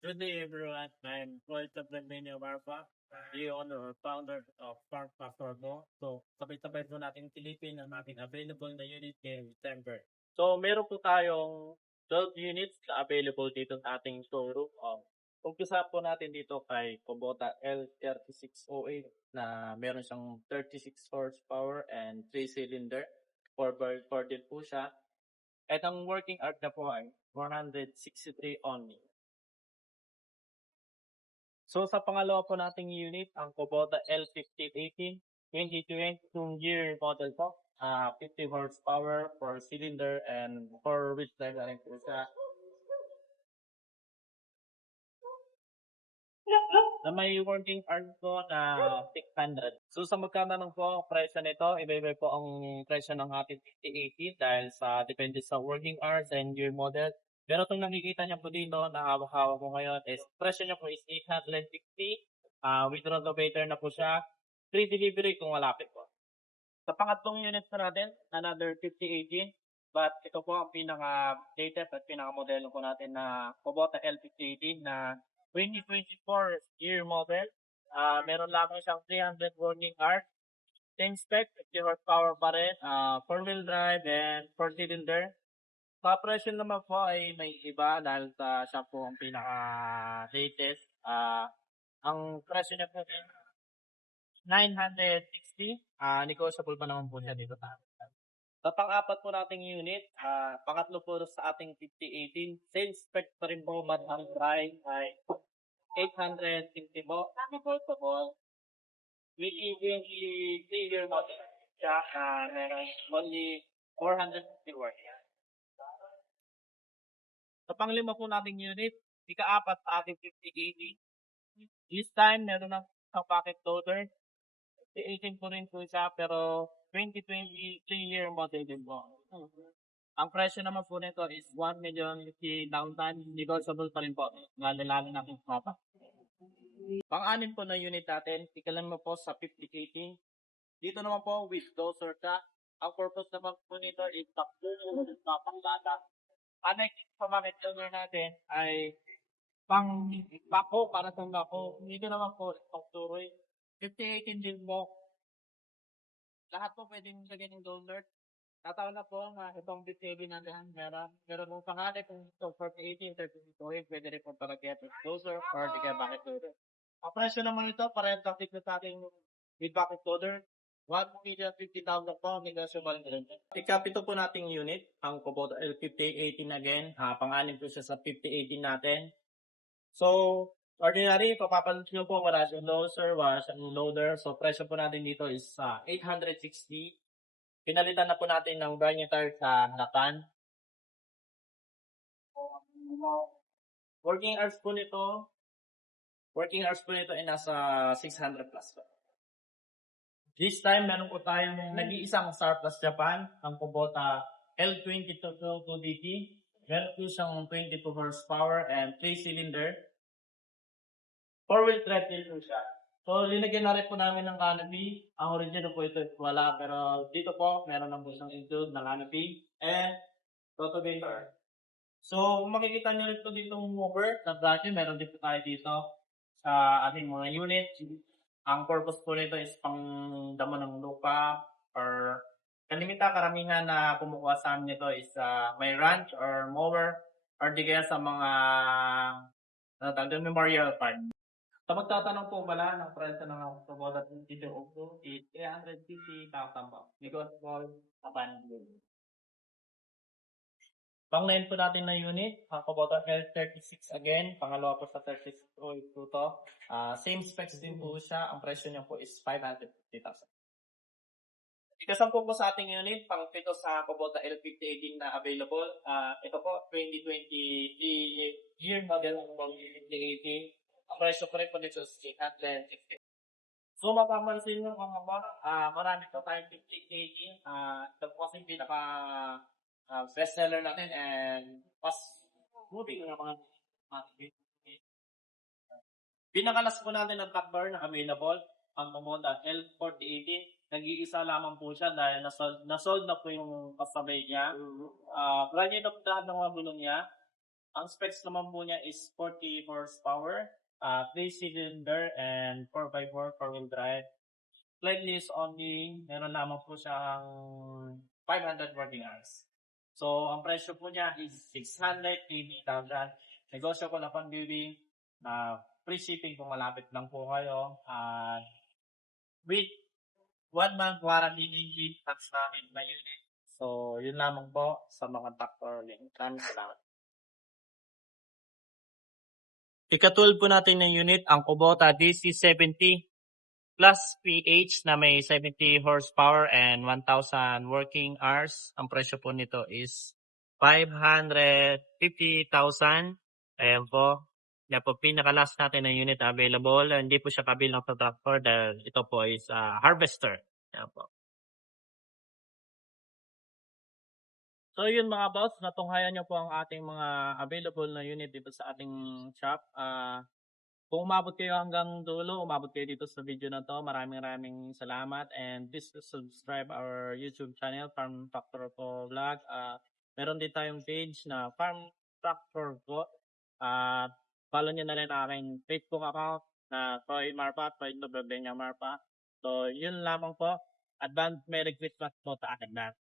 Good day, everyone. I'm Floyd Tablanminio Marfa, the owner or founder of Farm Factor Mo. So, sabay-sabay po natin silipin ang ating available na unit ngayong December. So, meron po tayong 12 units na available dito sa ating showroom. Umpisa po natin dito kay Kubota L3608 na meron siyang 36 horsepower and 3 cylinder. 4x4 din po siya. At ang working hours na po ay 163 only. So sa pangalawa po nating unit, ang Kubota L1518, 2022 year model po. 50 horsepower, 4 cylinder, and 4 wheel drive na rin po siya. Na may working hours po na 600. So sa magkano po ang presyo nito, iba-iba po ang presyo ng ating 5080 dahil sa depende sa working hours and year model. Pero itong nakikita niyo po dito na hawak-hawak ko ngayon is presyo niya po is 860. With renovator na po siya. Free delivery kung malapit po. Sa pangatlong unit po natin, another 5080. But ito po ang pinaka-latest at pinaka-modelo po natin na Kubota L5080 na 2024 year model. Meron lamang siyang 300 working hours. Same spec, 50 horsepower pa rin. 4-wheel drive and 4-cylinder. Sa presyo naman po ay may iba dahil siya po ang pinaka-latest. Ang presyo niya po ay 960. Negotiable pa naman po siya dito sa atin. Sa pang-apat po nating unit, pangatlo po sa ating 5018, same spec pa rin po, but ang price ay 860 po. Comfortable. With even the 3-year model siya, meron only 450 worth. Sa panglima po nating unit, ika-apat sa ating 5080. This time, meron ng packet loader. 5018 po rin po siya, pero 2023 year model din po. Ang presyo naman po nito is 1 million downtime. Negotiable pa rin po. Lalo natin papa. Pang-anim po na unit natin, ikalan mo po sa 5018. Dito naman po with dozer ka. Ang purpose naman po nito is papanglata. Unlike sa market owner natin ay pang bako para sa bako. Dito naman po pang turoy. 5018 din po. Lahat po pwedeng lagyan ng download. Tataon na po nga itong BTV natin. Meron mong pangalan kung ito 4018, 30 pwede rin po palagyan ng dozer or di kaya bucket loader. Ang presyo naman ito, parehong taktik na sa ating with bucket loader. 1,050,000 po, negotiable din. Ikapito po nating unit, ang Kubota L5818 again. Pang-anim po siya sa 5018 natin. So, ordinary, papapalit nyo po, wala siyang dozer, wala siyang loader. So, presyo po natin dito is 860. Pinalitan na po natin ng brand new tire sa Nakan. Working hours po nito ay nasa 600 plus po. This time, meron po tayong nag-iisang Star Plus Japan, ang Kubota L22DT. Meron po siyang 22 horsepower and 3 cylinder. 4-wheel drive din po siya. So, linagyan na rin po namin ng canopy. Ang original po ito wala, pero dito po, meron na po siyang include na canopy and rotovator. So, makikita nyo rin po dito yung mover na brake. Meron din po tayo dito sa ating mga unit. Ang purpose po nito is pang damo ng lupa or karamihan na kumukuha sa amin nito is may ranch or mower or di kaya sa mga memorial park. Sa magtatanong po pala ng presyo ng Kubota dito is 350,000 po. Negotiable abandoned. Pang-9 po natin na unit, ang Kubota L36 again. Pangalawa po sa 36 po to. Same specs din po siya. Ang presyo niya po is 550,000. Ikasampu po sa ating unit, pang-pito sa Kubota L5018 na available. Ito po, 2023 year model ng 5018. Ang presyo po rin po dito is 860. So, mapapansin nyo mga ba, marami po tayong 5018. Ito po kasi pinaka best seller natin and fast moving ng mga pinakalas po natin ng top bar na available ang Kubota L4080. Nag-iisa lamang po siya dahil nasold na po yung kasabay niya. Brand new na po lahat ng mga bulong niya. Ang specs naman po niya is 40 horsepower, 3-cylinder and 4x4 four-wheel drive. Slightly is only, meron lamang po siyang 500 working hours. So, ang presyo po niya is 680,000. Negotiable upon viewing, free shipping kung malapit lang po kayo. With 1 month warranty with tax namin na unit. So, yun lamang po sa mga tractor link. Maraming salamat. Ika-12 po natin ng unit, ang Kubota DC70 plus PH na may 70 horsepower and 1,000 working hours. Ang presyo po nito is 550,000. Ayan po. Yan po, pinaka-last natin na unit available. Hindi po siya kabilang sa tractor dahil ito po is harvester. Yan po. So yun mga boss, natunghayan niyo po ang ating mga available na unit dito sa ating shop. Kung umabot kayo hanggang dulo, umabot kayo dito sa video na to, maraming salamat and please subscribe our YouTube channel, Farm Tractor Po Vlog. Meron din tayong page na Farm Tractor Po. Follow nyo na rin ang aking Facebook account na Toy Marpa, Toy Marpa. So yun lamang po. Advance Merry Christmas po sa akin na.